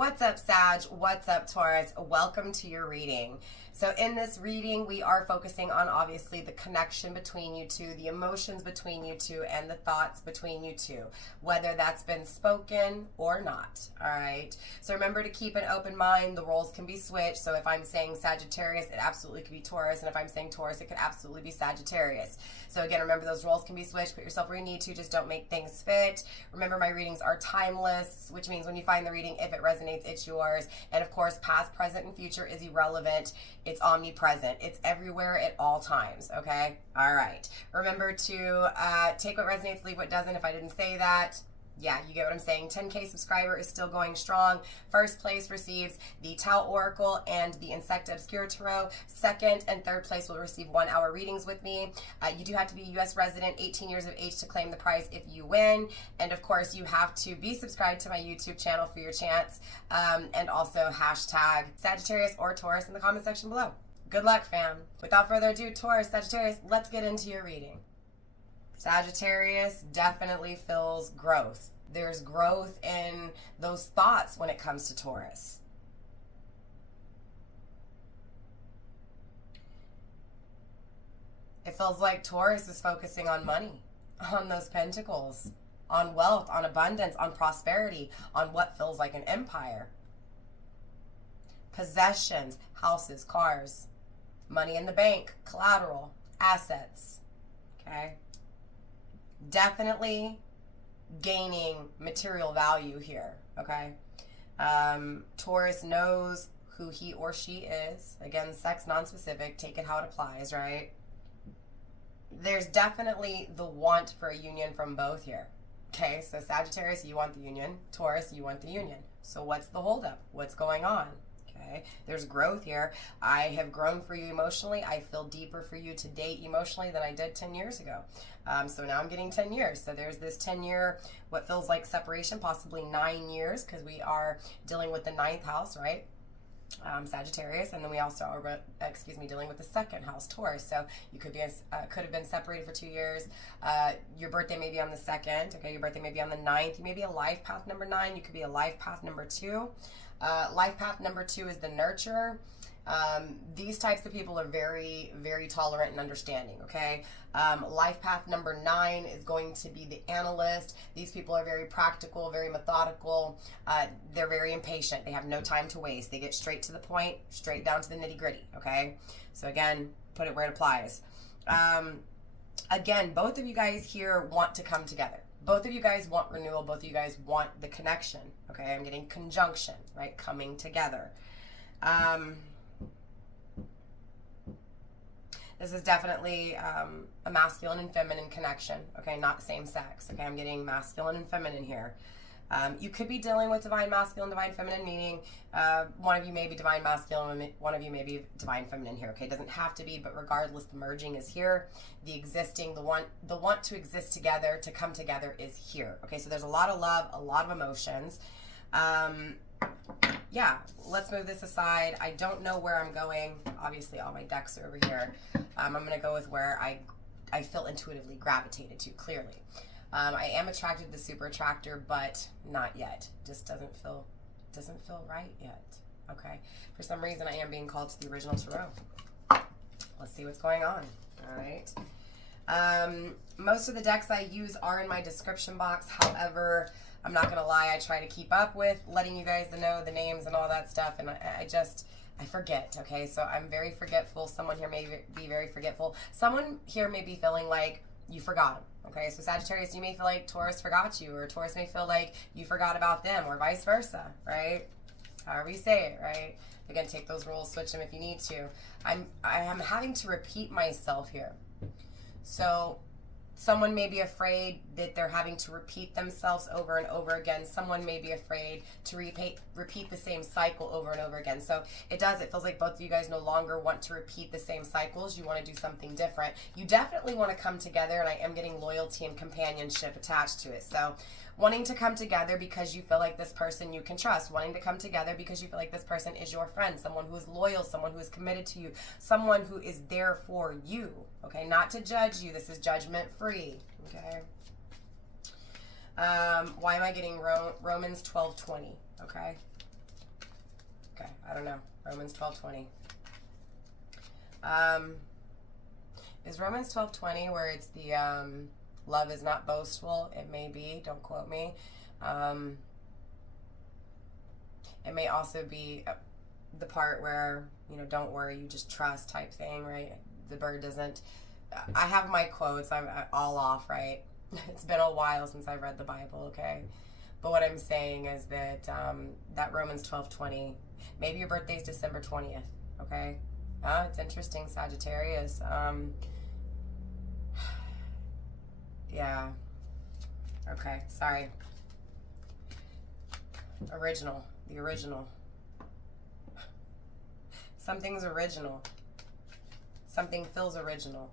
What's up, Sag? What's up, Taurus? Welcome to your reading. So in this reading, we are focusing on obviously the connection between you two, the emotions between you two, and the thoughts between you two, whether that's been spoken or not, all right? So remember to keep an open mind. The roles can be switched. So if I'm saying Sagittarius, it absolutely could be Taurus. And if I'm saying Taurus, it could absolutely be Sagittarius. So again, remember those roles can be switched. Put yourself where you need to. Just don't make things fit. Remember, my readings are timeless, which means when you find the reading, if it resonates, it's yours. And of course, past, present, and future is irrelevant. It's omnipresent. It's everywhere at all times, okay? All right. Remember to take what resonates, leave what doesn't. If I didn't say that, yeah, you get what I'm saying. 10K subscriber is still going strong. First place receives the Tau Oracle and the Insecta Obscura Tarot. Second and third place will receive 1 hour readings with me. You do have to be a U.S. resident, 18 years of age to claim the prize if you win. And of course, you have to be subscribed to my YouTube channel for your chance. And also hashtag Sagittarius or Taurus in the comment section below. Good luck, fam. Without further ado, Taurus, Sagittarius, let's get into your reading. Sagittarius definitely feels growth. There's growth in those thoughts when it comes to Taurus. It feels like Taurus is focusing on money, on those pentacles, on wealth, on abundance, on prosperity, on what feels like an empire. Possessions, houses, cars, money in the bank, collateral, assets, okay? Definitely gaining material value here, okay? Taurus knows who he or she is. Again, sex non-specific, take it how it applies, right? There's definitely the want for a union from both here, okay? So Sagittarius, you want the union. Taurus, you want the union. So what's the holdup? What's going on? Okay, there's growth here. I have grown for you emotionally. I feel deeper for you to date emotionally than I did 10 years ago. So now I'm getting 10 years. So there's this 10-year, what feels like separation, possibly 9 years, because we are dealing with the 9th house, right? Sagittarius, and then we also are, dealing with the 2nd house, Taurus. So you could be could have been separated for 2 years. Your birthday may be on the 2nd. Okay, your birthday may be on the 9th. You may be a life path number 9. You could be a life path number 2. Life path number 2 is the nurturer. These types of people are very, very tolerant and understanding, okay? Life path number 9 is going to be the analyst. These people are very practical, very methodical. They're very impatient. They have no time to waste. They get straight to the point, straight down to the nitty gritty, okay? So again, put it where it applies. Again, both of you guys here want to come together. Both of you guys want renewal. Both of you guys want the connection. Okay, I'm getting conjunction, right? Coming together. This is definitely a masculine and feminine connection. Okay, not same sex. Okay, I'm getting masculine and feminine here. You could be dealing with divine masculine, divine feminine, meaning one of you may be divine masculine, one of you may be divine feminine here. Okay, it doesn't have to be, but regardless, the merging is here. The existing, the want to exist together, to come together is here. Okay, so there's a lot of love, a lot of emotions. Yeah, let's move this aside. I don't know where I'm going. Obviously, all my decks are over here. I'm going to go with where I feel intuitively gravitated to, clearly. I am attracted to the super attractor, but not yet. Just doesn't feel right yet. Okay. For some reason, I am being called to the original tarot. Let's see what's going on. All right. Most of the decks I use are in my description box. However, I'm not gonna lie, I try to keep up with letting you guys know the names and all that stuff, and I forget, okay? So I'm very forgetful. Someone here may be very forgetful. Someone here may be feeling like you forgot them. Okay, so Sagittarius, you may feel like Taurus forgot you, or Taurus may feel like you forgot about them, or vice versa, right? However you say it, right? Again, take those roles, switch them if you need to. I am having to repeat myself here. So someone may be afraid that they're having to repeat themselves over and over again. Someone may be afraid to repeat the same cycle over and over again. So it feels like both of you guys no longer want to repeat the same cycles. You want to do something different. You definitely want to come together, and I am getting loyalty and companionship attached to it. So wanting to come together because you feel like this person you can trust, wanting to come together because you feel like this person is your friend, someone who is loyal, someone who is committed to you, someone who is there for you, okay? Not to judge you. This is judgment free, okay? Why am I getting Romans 12:20, okay? Okay, I don't know. Romans 12:20. Is Romans 12:20 where it's the love is not boastful? It may be. Don't quote me. It may also be the part where, you know, don't worry, you just trust type thing, right? The bird doesn't. I have my quotes. I'm all off, right? It's been a while since I've read the Bible, okay? But what I'm saying is that that Romans 12:20, maybe your birthday's December 20th, okay? It's interesting, Sagittarius. Yeah. Okay, sorry. Original. The original. Something's original. Something feels original.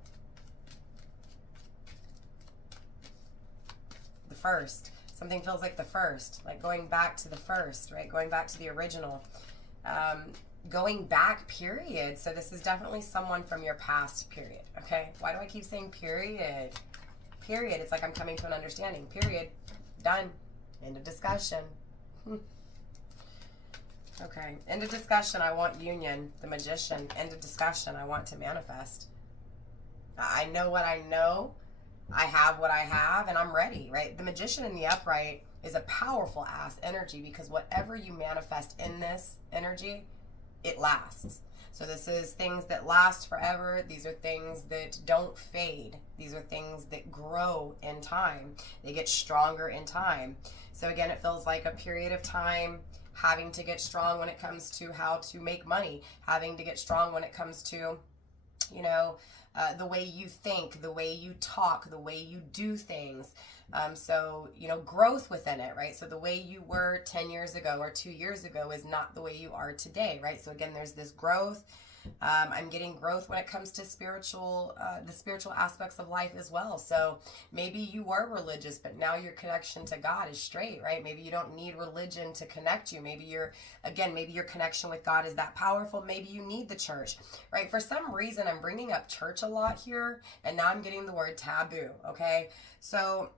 The first. Something feels like the first. Like going back to the first, right? Going back to the original. Going back, period. So this is definitely someone from your past, period. Okay? Why do I keep saying period? Period. It's like I'm coming to an understanding. Period. Done. End of discussion. Okay. End of discussion. I want union. The Magician. End of discussion. I want to manifest. I know what I know. I have what I have, and I'm ready, right? The Magician in the upright is a powerful ass energy, because whatever you manifest in this energy, it lasts. So this is things that last forever. These are things that don't fade. These are things that grow in time. They get stronger in time. So again, it feels like a period of time having to get strong when it comes to how to make money, having to get strong when it comes to, you know, the way you think, the way you talk, the way you do things. So, you know, growth within it, right? So the way you were 10 years ago or 2 years ago is not the way you are today, right? So again, there's this growth. I'm getting growth when it comes to the spiritual aspects of life as well. So maybe you were religious, but now your connection to God is straight, right? Maybe you don't need religion to connect you. Maybe maybe your connection with God is that powerful. Maybe you need the church, right? For some reason, I'm bringing up church a lot here, and now I'm getting the word taboo, okay? So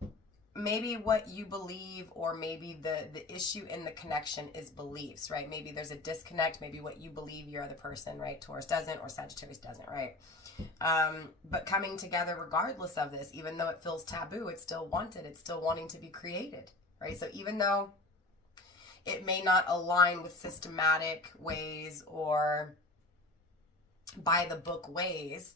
maybe what you believe, or maybe the issue in the connection is beliefs, right? Maybe there's a disconnect. Maybe what you believe your other person, right? Taurus doesn't, or Sagittarius doesn't, right? But coming together regardless of this, even though it feels taboo, it's still wanted. It's still wanting to be created, right? So even though it may not align with systematic ways or by the book ways,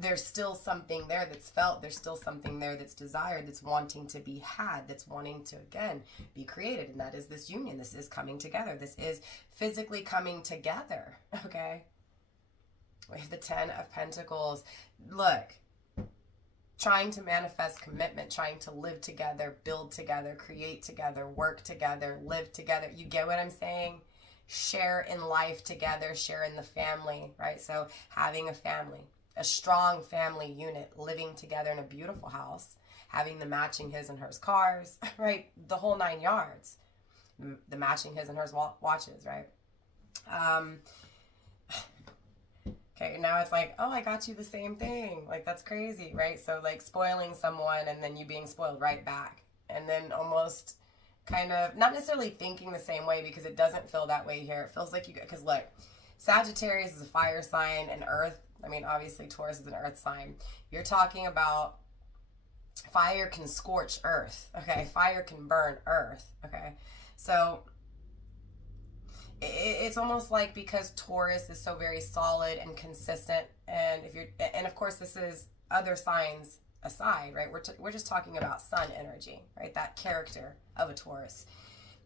there's still something there that's felt. There's still something there that's desired, that's wanting to be had, that's wanting to, again, be created. And that is this union. This is coming together. This is physically coming together, okay? We have the 10 of Pentacles. Look, trying to manifest commitment, trying to live together, build together, create together, work together, live together. You get what I'm saying? Share in life together, share in the family, right? So having a family, a strong family unit, living together in a beautiful house, having the matching his and hers cars, right? The whole 9 yards. The matching his and hers watches, right? Okay, now it's like, oh, I got you the same thing. Like, that's crazy, right? So, like, spoiling someone and then you being spoiled right back. And then almost kind of, not necessarily thinking the same way, because it doesn't feel that way here. It feels like you, because look, Sagittarius is a fire sign, and Earth, I mean, obviously Taurus is an earth sign. You're talking about fire can scorch earth, okay? Fire can burn earth, okay? So it's almost like, because Taurus is so very solid and consistent, and and of course this is other signs aside, right? We're just talking about sun energy, right? That character of a Taurus.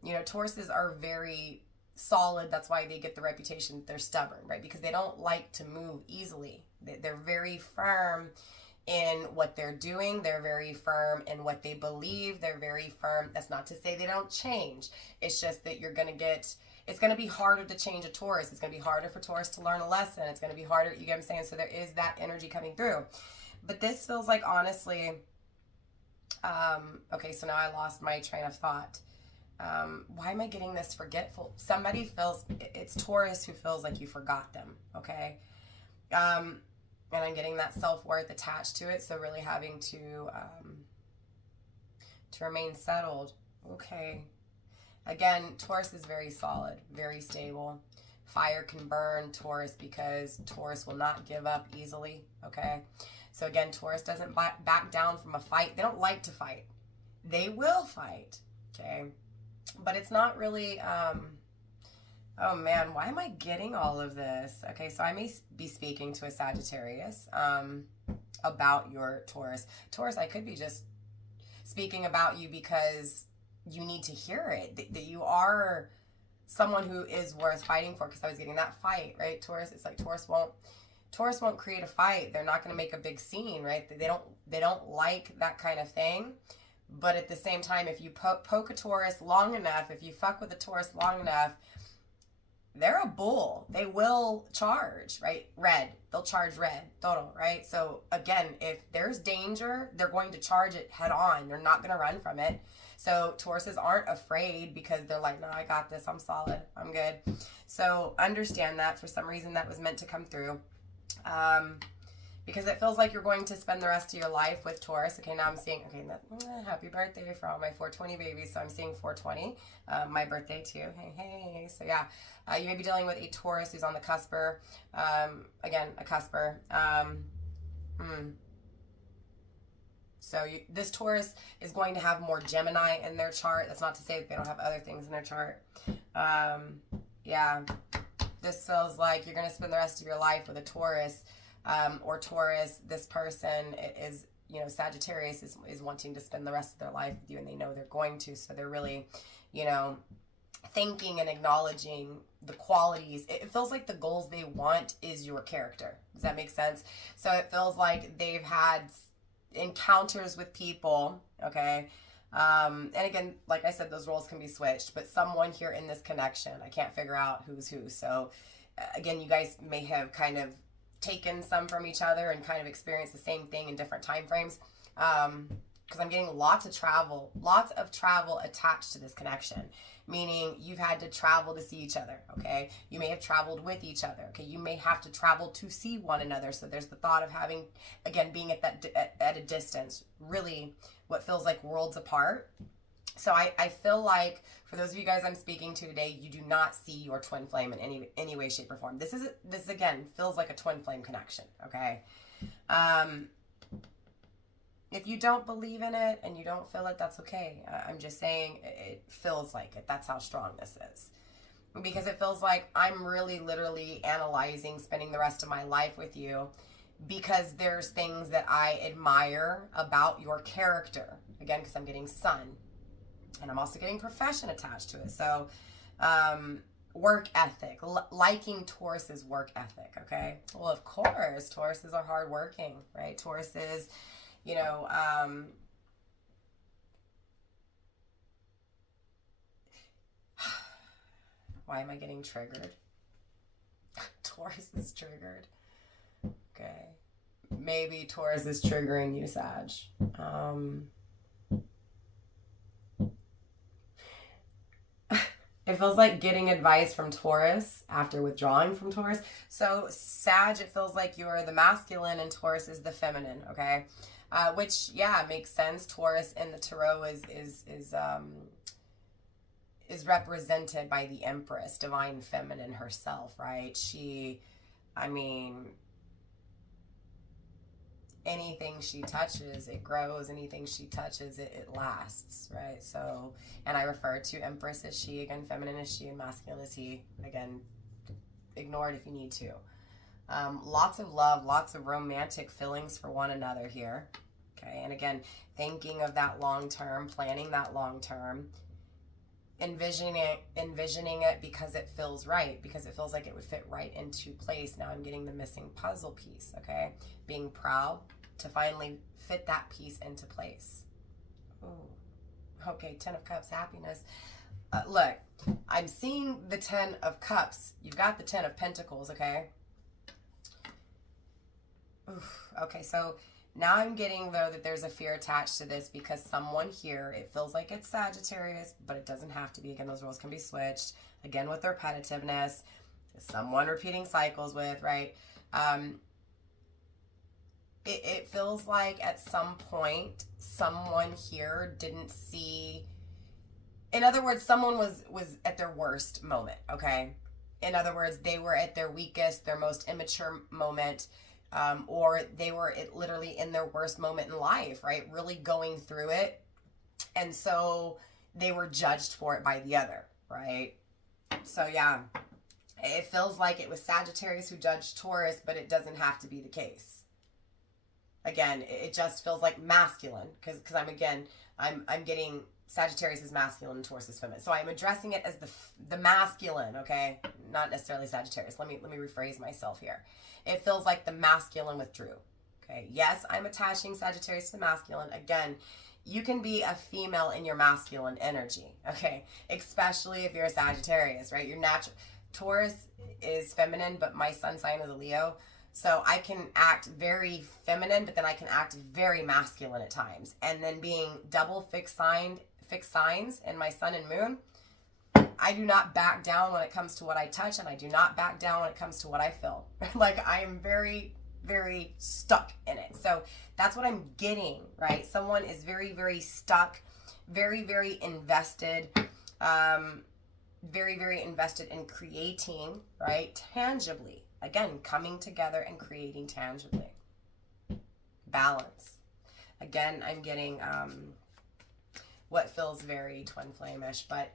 You know, Tauruses are very solid. That's why they get the reputation that they're stubborn, right? Because they don't like to move easily. They're very firm in what they're doing. They're very firm in what they believe. They're very firm. That's not to say they don't change. It's just that it's going to be harder to change a Taurus. It's going to be harder for Taurus to learn a lesson. It's going to be harder, you get what I'm saying? So there is that energy coming through. But this feels like, honestly, okay, so now I lost my train of thought. Why am I getting this forgetful? Somebody feels, it's Taurus who feels like you forgot them, okay? And I'm getting that self-worth attached to it, so really having to remain settled. Okay. Again, Taurus is very solid, very stable. Fire can burn Taurus because Taurus will not give up easily, okay? So again, Taurus doesn't back down from a fight. They don't like to fight. They will fight, okay? But it's not really, oh man, why am I getting all of this? Okay, so I may be speaking to a Sagittarius about your Taurus. Taurus, I could be just speaking about you because you need to hear it, that you are someone who is worth fighting for, because I was getting that fight, right? Taurus, it's like Taurus won't create a fight. They're not going to make a big scene, right? They don't like that kind of thing. But at the same time, if you poke a Taurus long enough, if you fuck with a Taurus long enough, they're a bull. They will charge, right? Red. They'll charge red. Total, right? So again, if there's danger, they're going to charge it head on. They're not going to run from it. So Tauruses aren't afraid because they're like, no, I got this. I'm solid. I'm good. So understand that. For some reason that was meant to come through. Because it feels like you're going to spend the rest of your life with Taurus. Okay, now I'm seeing, okay, happy birthday for all my 420 babies. So I'm seeing 420, my birthday too. Hey. So yeah, you may be dealing with a Taurus who's on the cusper. Again, a cusper. So this Taurus is going to have more Gemini in their chart. That's not to say that they don't have other things in their chart. Yeah, this feels like you're going to spend the rest of your life with a Taurus. Or Taurus, this person is, you know, Sagittarius is wanting to spend the rest of their life with you, and they know they're going to. So they're really, you know, thinking and acknowledging the qualities. It feels like the goals they want is your character. Does that make sense? So it feels like they've had encounters with people, okay? And again, like I said, those roles can be switched, but someone here in this connection, I can't figure out who's who. So again, you guys may have kind of taken some from each other and kind of experienced the same thing in different time frames. Because I'm getting lots of travel attached to this connection, meaning you've had to travel to see each other, okay? You may have traveled with each other, okay? You may have to travel to see one another. So there's the thought of having, again, being at a distance, really what feels like worlds apart. So I feel like for those of you guys I'm speaking to today, you do not see your twin flame in any way, shape, or form. This again feels like a twin flame connection, okay? If you don't believe in it and you don't feel it, that's okay. I'm just saying it feels like it. That's how strong this is. Because it feels like I'm really literally analyzing spending the rest of my life with you because there's things that I admire about your character. Again, because I'm getting sun. And I'm also getting profession attached to it. So work ethic, liking Taurus's work ethic, okay? Well, of course, Tauruses are hardworking, right? Tauruses, you know, why am I getting triggered? Taurus is triggered. Okay. Maybe Taurus is triggering you, Sag. It feels like getting advice from Taurus after withdrawing from Taurus. So Sag, it feels like you're the masculine and Taurus is the feminine, okay? Which, yeah, makes sense. Taurus in the tarot is represented by the Empress, divine feminine herself, right? Anything she touches, it grows. Anything she touches, it lasts, right? So, and I refer to Empress as she, again, feminine as she, and masculine as he. Again, ignore it if you need to. Lots of love, lots of romantic feelings for one another here, okay? And again, thinking of that long term, planning that long term, envisioning it because it feels right, because it feels like it would fit right into place. Now I'm getting the missing puzzle piece, okay? Being proud to finally fit that piece into place. Ooh. Okay, 10 of Cups, happiness. Look, I'm seeing the 10 of Cups. You've got the 10 of Pentacles, okay? Oof. Okay, so now I'm getting, though, that there's a fear attached to this because someone here, it feels like it's Sagittarius, but it doesn't have to be. Again, those roles can be switched. Again, with their repetitiveness, someone repeating cycles with, right? It feels like at some point, someone here didn't see... In other words, someone was at their worst moment, okay? In other words, they were at their weakest, their most immature moment, or they were literally in their worst moment in life, right? Really going through it. And so they were judged for it by the other, right? So yeah, it feels like it was Sagittarius who judged Taurus, but it doesn't have to be the case. Again, it just feels like masculine, because I'm getting Sagittarius is masculine and Taurus is feminine. So I'm addressing it as the masculine, okay? Not necessarily Sagittarius. Let me rephrase myself here. It feels like the masculine withdrew. Okay. Yes, I'm attaching Sagittarius to the masculine. Again, you can be a female in your masculine energy, okay? Especially if you're a Sagittarius, right? Your natural Taurus is feminine, but my sun sign is a Leo. So I can act very feminine, but then I can act very masculine at times. And then being double fixed signs in my sun and moon, I do not back down when it comes to what I touch, and I do not back down when it comes to what I feel. Like, I am very, very stuck in it. So that's what I'm getting, right? Someone is very, very stuck, very, very invested, very, very invested in creating, right? Tangibly. Again, coming together and creating tangibly. Balance. Again, I'm getting what feels very twin flame-ish, but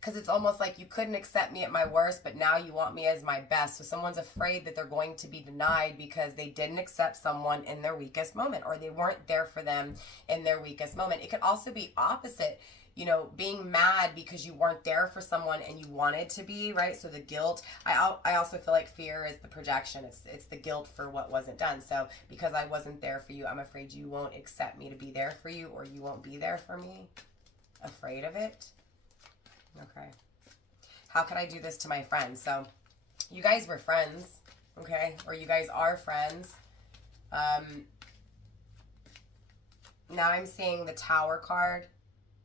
because it's almost like you couldn't accept me at my worst, but now you want me as my best. So someone's afraid that they're going to be denied because they didn't accept someone in their weakest moment, or they weren't there for them in their weakest moment. It could also be opposite, you know, being mad because you weren't there for someone and you wanted to be, right? So the guilt, I also feel like fear is the projection. It's the guilt for what wasn't done. So because I wasn't there for you, I'm afraid you won't accept me to be there for you, or you won't be there for me. Afraid of it. Okay. How could I do this to my friends? So you guys were friends, okay? Or you guys are friends. Now I'm seeing the Tower card.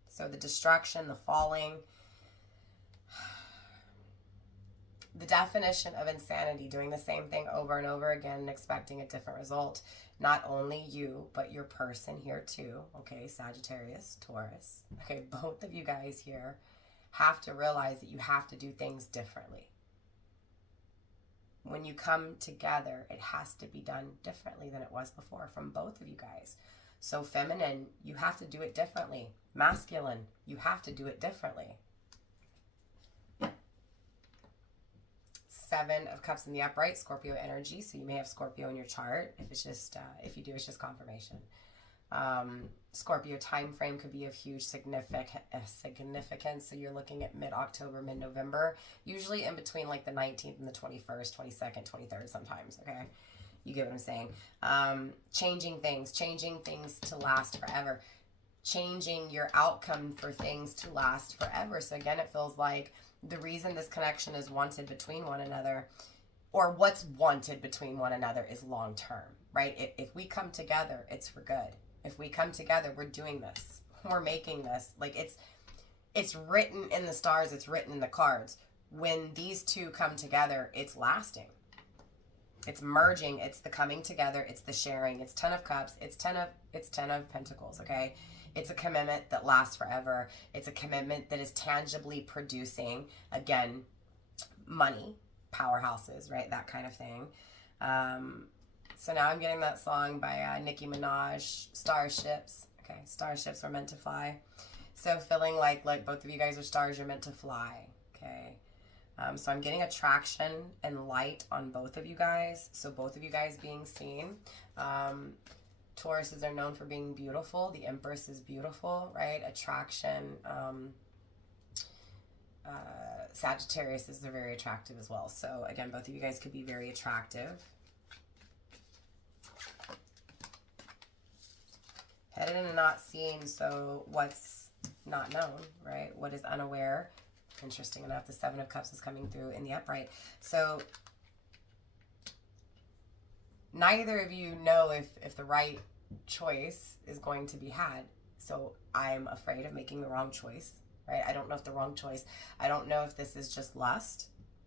So the destruction, the falling. The definition of insanity, doing the same thing over and over again and expecting a different result. Not only you, but your person here too. Okay, Sagittarius, Taurus. Okay, both of you guys here have to realize that you have to do things differently. When you come together, it has to be done differently than it was before from both of you guys. So feminine, you have to do it differently. Masculine, you have to do it differently. Seven of Cups in the upright, Scorpio energy. So you may have Scorpio in your chart. If it's just, if you do, it's just confirmation. Scorpio time frame could be of huge significance. So you're looking at mid-October, mid-November, usually in between like the 19th and the 21st, 22nd, 23rd sometimes, okay? You get what I'm saying? Changing things to last forever. Changing your outcome for things to last forever. So again, it feels like the reason this connection is wanted between one another, or what's wanted between one another, is long term, right? If we come together, it's for good. If we come together, we're doing this. We're making this. Like, it's written in the stars, it's written in the cards. When these two come together, it's lasting. It's merging, it's the coming together, it's the sharing. It's 10 of Cups, it's 10 of Pentacles, okay? It's a commitment that lasts forever. It's a commitment that is tangibly producing, again, money, powerhouses, right? That kind of thing. So now I'm getting that song by Nicki Minaj, Starships. Okay, starships were meant to fly. So feeling like both of you guys are stars, you're meant to fly, okay? So I'm getting attraction and light on both of you guys. So both of you guys being seen. Tauruses are known for being beautiful. The Empress is beautiful, right? Attraction. Sagittarius is very attractive as well. So again, both of you guys could be very attractive. Headed and not seen, so what's not known, right? What is unaware. Interesting enough, the Seven of Cups is coming through in the upright. So neither of you know if the right choice is going to be had. So I'm afraid of making the wrong choice, right? I don't know if the wrong choice. I don't know if this is just lust,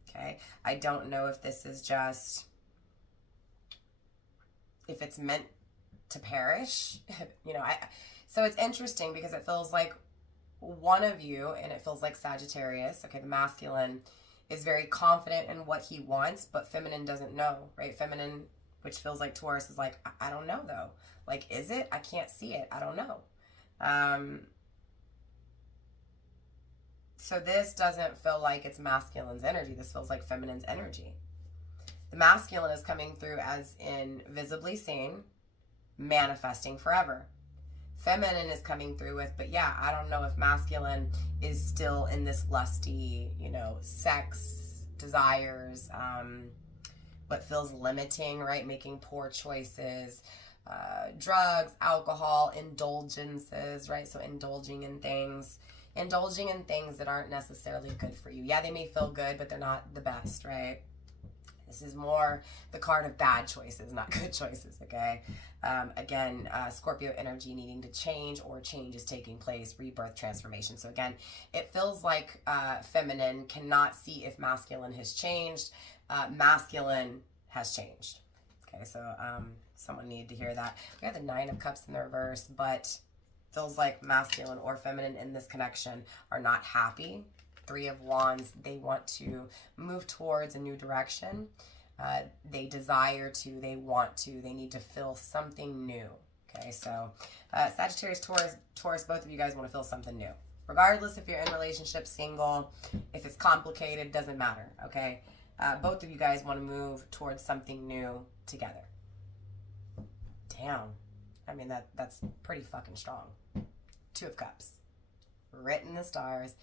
okay? I don't know if this is just, if it's meant to perish, you know. So it's interesting because it feels like one of you, and it feels like Sagittarius, okay, the masculine, is very confident in what he wants, but feminine doesn't know, right? Feminine, which feels like Taurus, is like, I don't know though. Like, is it? I can't see it. I don't know. So this doesn't feel like it's masculine's energy. This feels like feminine's energy. The masculine is coming through as in visibly seen, manifesting forever. Feminine is coming through with, but yeah, I don't know if masculine is still in this lusty, you know, sex, desires, what feels limiting, right? Making poor choices, drugs, alcohol, indulgences, right? So indulging in things that aren't necessarily good for you. Yeah, they may feel good, but they're not the best, right? This is more the card of bad choices, not good choices, okay? Again, Scorpio energy needing to change, or change is taking place, rebirth, transformation. So again, it feels like feminine cannot see if masculine has changed. Masculine has changed. Okay, so someone needed to hear that. We have the Nine of Cups in the reverse, but feels like masculine or feminine in this connection are not happy. Three of Wands, they want to move towards a new direction. They desire to, they want to, they need to feel something new. Okay, so Sagittarius, Taurus, both of you guys want to feel something new. Regardless if you're in a relationship, single, if it's complicated, doesn't matter, okay? Both of you guys want to move towards something new together. Damn. I mean, that's pretty fucking strong. Two of Cups. Written in the stars.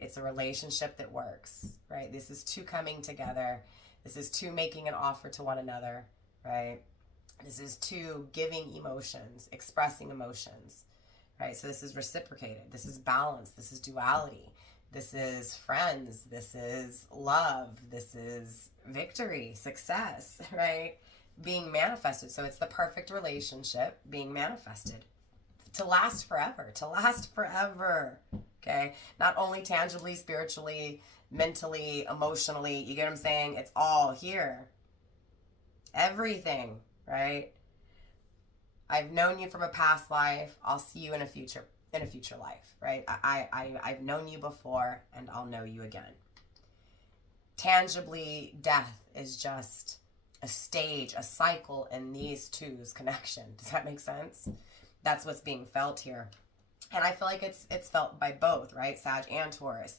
It's a relationship that works, right? This is two coming together. This is two making an offer to one another, right? This is two giving emotions, expressing emotions, right? So this is reciprocated. This is balance. This is duality. This is friends. This is love. This is victory, success, right? Being manifested. So it's the perfect relationship being manifested to last forever, okay? Not only tangibly, spiritually, mentally, emotionally, you get what I'm saying? It's all here. Everything, right? I've known you from a past life. I'll see you in a future life, right? I've known you before, and I'll know you again. Tangibly, death is just a stage, a cycle in these two's connection. Does that make sense? That's what's being felt here. And I feel like it's felt by both, right? Sag and Taurus.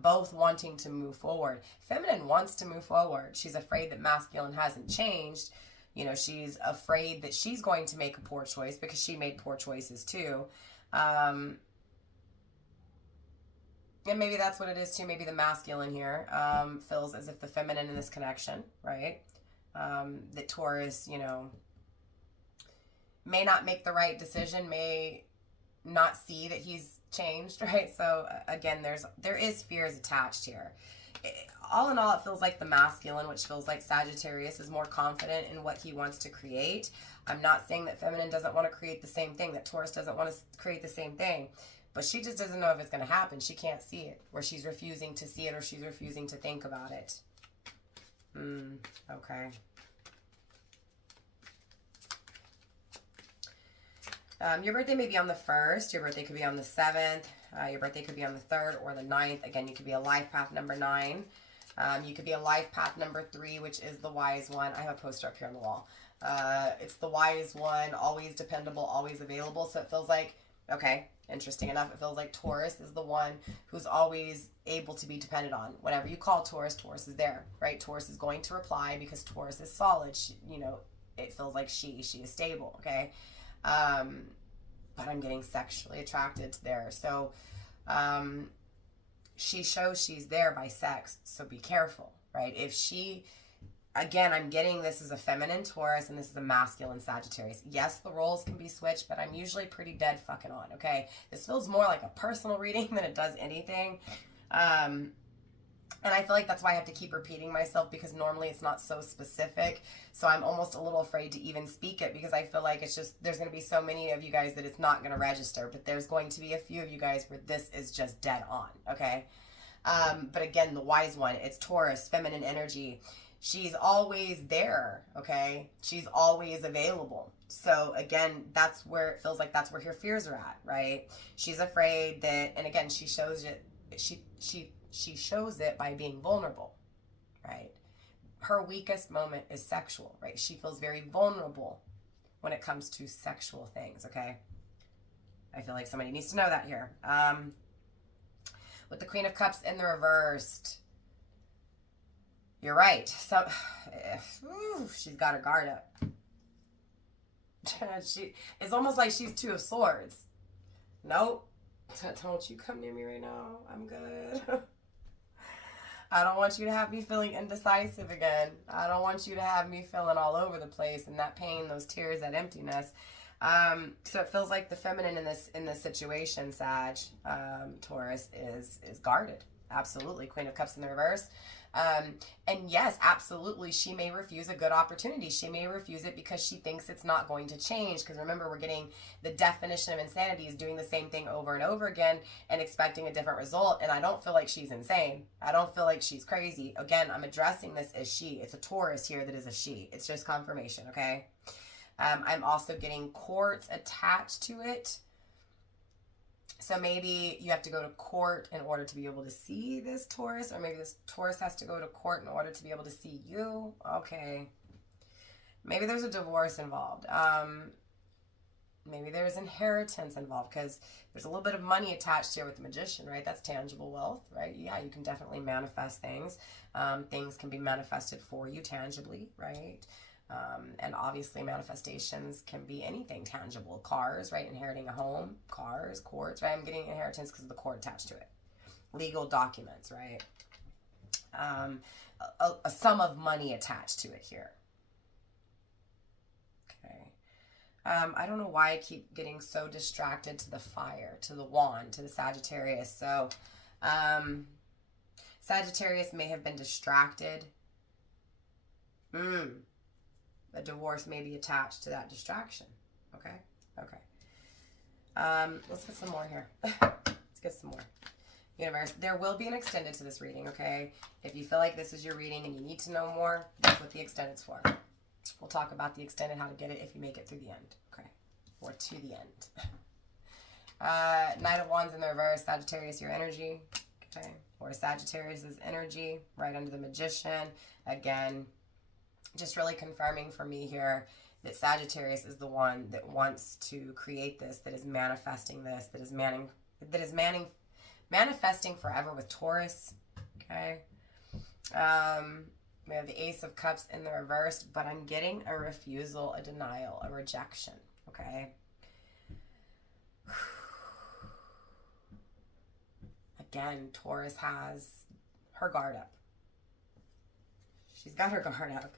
Both wanting to move forward. Feminine wants to move forward. She's afraid that masculine hasn't changed. You know, she's afraid that she's going to make a poor choice because she made poor choices too. And maybe that's what it is too. Maybe the masculine here feels as if the feminine in this connection, right? That Taurus, you know, may not make the right decision, may not see that he's changed, right? So again, there is fears attached here. All in all, it feels like the masculine, which feels like Sagittarius, is more confident in what he wants to create. I'm not saying that feminine doesn't want to create the same thing, that Taurus doesn't want to create the same thing, but she just doesn't know if it's going to happen. She can't see it, or she's refusing to see it, or she's refusing to think about it. Okay. Your birthday may be on the 1st. Your birthday could be on the 7th. Your birthday could be on the 3rd or the 9th. Again, you could be a life path number 9. You could be a life path number 3, which is the wise one. I have a poster up here on the wall. It's the wise one, always dependable, always available. So it feels like, okay, interesting enough, it feels like Taurus is the one who's always able to be depended on. Whenever you call Taurus, Taurus is there, right? Taurus is going to reply because Taurus is solid. She, you know, it feels like she is stable, okay? But I'm getting sexually attracted to there. So, she shows she's there by sex. So be careful, right? If she, again, I'm getting this is a feminine Taurus and this is a masculine Sagittarius. Yes, the roles can be switched, but I'm usually pretty dead fucking on, okay? This feels more like a personal reading than it does anything. And I feel like that's why I have to keep repeating myself, because normally it's not so specific. So I'm almost a little afraid to even speak it, because I feel like it's just, there's going to be so many of you guys that it's not going to register, but there's going to be a few of you guys where this is just dead on, okay? But again, the wise one, it's Taurus, feminine energy. She's always there, okay? She's always available. So again, that's where it feels like that's where her fears are at, right? She's afraid that, and again, she shows it, she she shows it by being vulnerable, right? Her weakest moment is sexual, right? She feels very vulnerable when it comes to sexual things, okay? I feel like somebody needs to know that here. With the Queen of Cups in the reversed, you're right. So, she's got her guard up. It's almost like she's Two of Swords. Nope. Don't you come near me right now. I'm good. I don't want you to have me feeling indecisive again. I don't want you to have me feeling all over the place and that pain, those tears, that emptiness. So it feels like the feminine in this situation, Sag, Taurus, is guarded. Absolutely. Queen of Cups in the reverse. And yes, absolutely, she may refuse a good opportunity. She may refuse it because she thinks it's not going to change. Because remember, we're getting the definition of insanity is doing the same thing over and over again and expecting a different result. And I don't feel like she's insane. I don't feel like she's crazy. Again, I'm addressing this as she. It's a Taurus here that is a she. It's just confirmation, okay? I'm also getting courts attached to it. So maybe you have to go to court in order to be able to see this Taurus, or maybe this Taurus has to go to court in order to be able to see you. Okay. Maybe there's a divorce involved. Maybe there's inheritance involved because there's a little bit of money attached here with the Magician, right? That's tangible wealth, right? Yeah, you can definitely manifest things. Things can be manifested for you tangibly, right? And obviously manifestations can be anything tangible. Cars, right? Inheriting a home, cars, courts, right? I'm getting inheritance because of the court attached to it. Legal documents, right? A sum of money attached to it here. Okay. I don't know why I keep getting so distracted to the fire, to the wand, to the Sagittarius. So, Sagittarius may have been distracted. A divorce may be attached to that distraction. Okay? Okay. Let's get some more here. Let's get some more. Universe, there will be an extended to this reading, okay? If you feel like this is your reading and you need to know more, that's what the extended's for. We'll talk about the extended, how to get it if you make it through the end, okay? Or to the end. Knight of Wands in the reverse, Sagittarius, your energy, okay? Or Sagittarius's energy, right under the Magician. Again, just really confirming for me here that Sagittarius is the one that wants to create this, that is manifesting this, that is manifesting forever with Taurus, okay? We have the Ace of Cups in the reverse, but I'm getting a refusal, a denial, a rejection, okay? Again, Taurus has her guard up. She's got her guard up.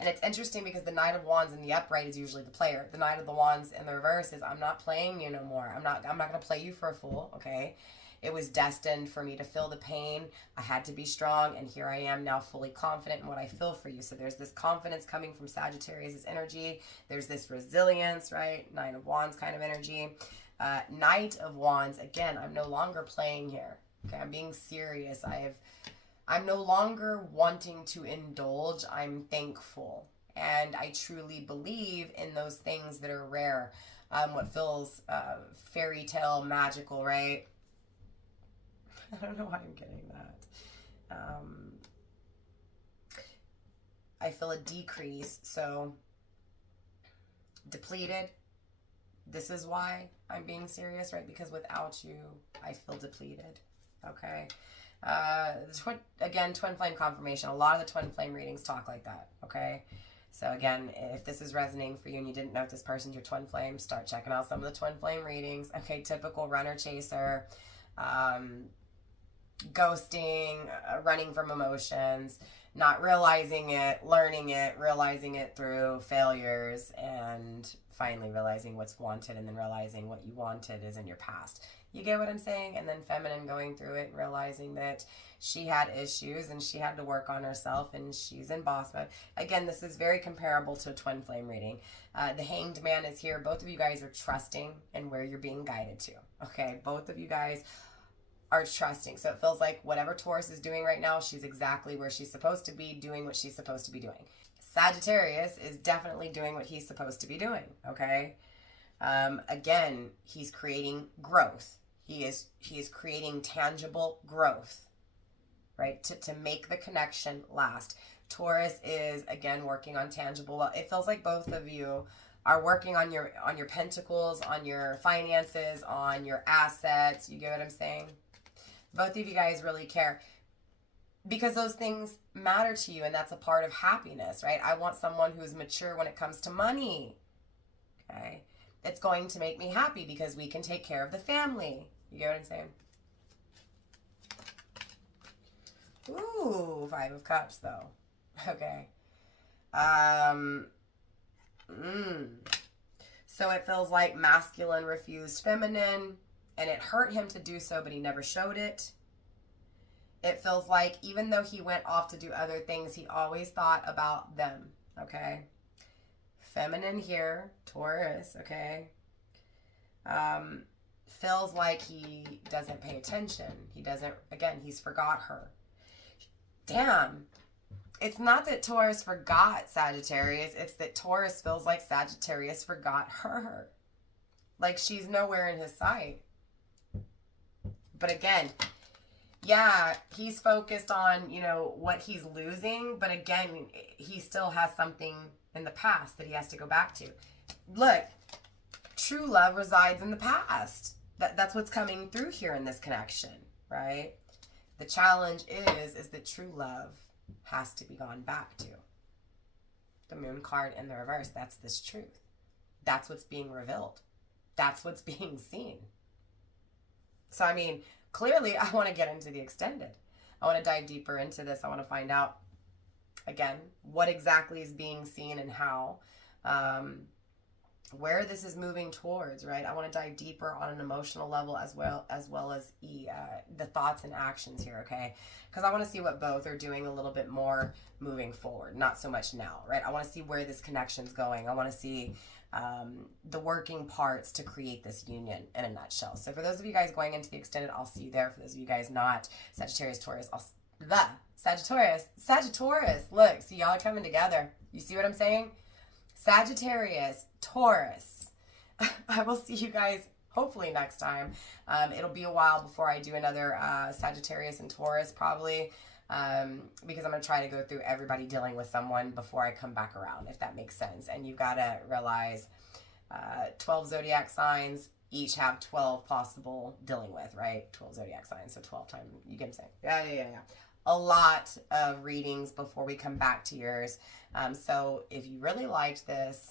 And it's interesting because the Knight of Wands in the upright is usually the player. The Knight of the Wands in the reverse is, I'm not playing you no more. I'm not going to play you for a fool, okay? It was destined for me to feel the pain. I had to be strong, and here I am now fully confident in what I feel for you. So there's this confidence coming from Sagittarius' energy. There's this resilience, right? Nine of Wands kind of energy. Knight of Wands, again, I'm no longer playing here. Okay, I'm being serious. I'm no longer wanting to indulge. I'm thankful. And I truly believe in those things that are rare. What feels fairy tale magical, right? I don't know why I'm getting that. I feel a decrease. So, depleted. This is why I'm being serious, right? Because without you, I feel depleted. Okay? Again, twin flame confirmation. A lot of the twin flame readings talk like that, okay? So again, if this is resonating for you and you didn't know if this person's your twin flame, start checking out some of the twin flame readings. Okay, typical runner chaser, ghosting, running from emotions, not realizing it, learning it, realizing it through failures, and finally realizing what's wanted, and then realizing what you wanted is in your past. You get what I'm saying? And then feminine going through it and realizing that she had issues and she had to work on herself and she's in boss mode. Again, this is very comparable to a twin flame reading. The Hanged Man is here. Both of you guys are trusting in where you're being guided to. Okay, both of you guys are trusting. So it feels like whatever Taurus is doing right now, she's exactly where she's supposed to be, doing what she's supposed to be doing. Sagittarius is definitely doing what he's supposed to be doing, okay? Again, he's creating growth. He is creating tangible growth, right? To make the connection last. Taurus is, again, working on tangible. Well, it feels like both of you are working on your pentacles, on your finances, on your assets. You get what I'm saying? Both of you guys really care because those things matter to you, and that's a part of happiness, right? I want someone who's mature when it comes to money. Okay? It's going to make me happy because we can take care of the family. You get what I'm saying? Ooh, 5 of Cups, though. Okay. So it feels like masculine refused feminine, and it hurt him to do so, but he never showed it. It feels like even though he went off to do other things, he always thought about them, okay? Feminine here, Taurus, okay? Feels like he doesn't pay attention. He doesn't, again, he's forgot her. Damn. It's not that Taurus forgot Sagittarius. It's that Taurus feels like Sagittarius forgot her. Like she's nowhere in his sight. But again, yeah, he's focused on, you know, what he's losing. But again, he still has something in the past that he has to go back to. Look, true love resides in the past. That's what's coming through here in this connection, right? The challenge is that true love has to be gone back to. The Moon card in the reverse, that's this truth. That's what's being revealed. That's what's being seen. So, I mean, clearly I want to get into the extended. I want to dive deeper into this. I want to find out, again, what exactly is being seen and how, where this is moving towards, right? I want to dive deeper on an emotional level as well as the thoughts and actions here, okay? Because I want to see what both are doing a little bit more moving forward, not so much now, right? I want to see where this connection's going. I want to see the working parts to create this union in a nutshell. So for those of you guys going into the extended, I'll see you there. For those of you guys not, Sagittarius, Taurus, Sagittarius, look, see y'all are coming together. You see what I'm saying? Sagittarius, Taurus. I will see you guys hopefully next time. It'll be a while before I do another Sagittarius and Taurus probably, because I'm going to try to go through everybody dealing with someone before I come back around, if that makes sense. And you've got to realize 12 zodiac signs each have 12 possible dealing with, right? 12 zodiac signs, so 12 times, you get what I'm saying? Yeah. A lot of readings before we come back to yours. So if you really liked this,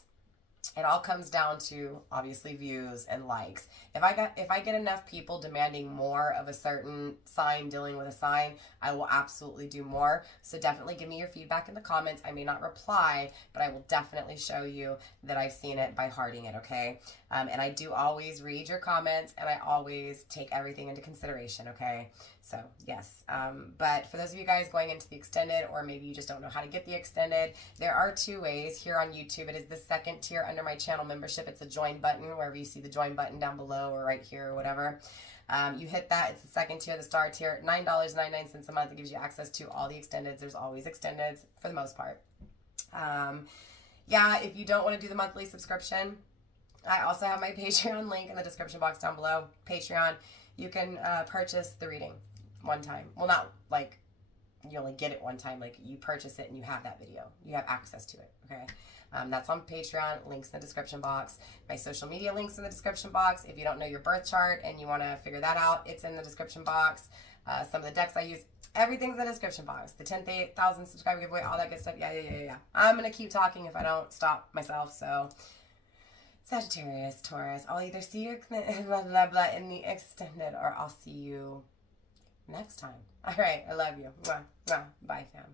it all comes down to obviously views and likes. If I get enough people demanding more of a certain sign, dealing with a sign, I will absolutely do more. So definitely give me your feedback in the comments. I may not reply, but I will definitely show you that I've seen it by hearting it, okay? And I do always read your comments, and I always take everything into consideration, okay? So yes, but for those of you guys going into the extended, or maybe you just don't know how to get the extended, there are 2 ways. Here on YouTube, it is the second tier under my channel membership. It's a join button, wherever you see the join button down below or right here or whatever. You hit that. It's the second tier, the star tier, $9.99 a month. It gives you access to all the extendeds. There's always extendeds for the most part. Yeah, if you don't want to do the monthly subscription, I also have my Patreon link in the description box down below. Patreon, you can purchase the reading one time. Well, not like you only get it one time. Like you purchase it and you have that video. You have access to it, okay? That's on Patreon. Links in the description box. My social media links in the description box. If you don't know your birth chart and you want to figure that out, it's in the description box. Some of the decks I use, everything's in the description box. The 10,000 subscriber giveaway, all that good stuff. Yeah. I'm going to keep talking if I don't stop myself, so... Sagittarius, Taurus, I'll either see you in the extended, or I'll see you next time. All right, I love you. Mwah, mwah. Bye, fam.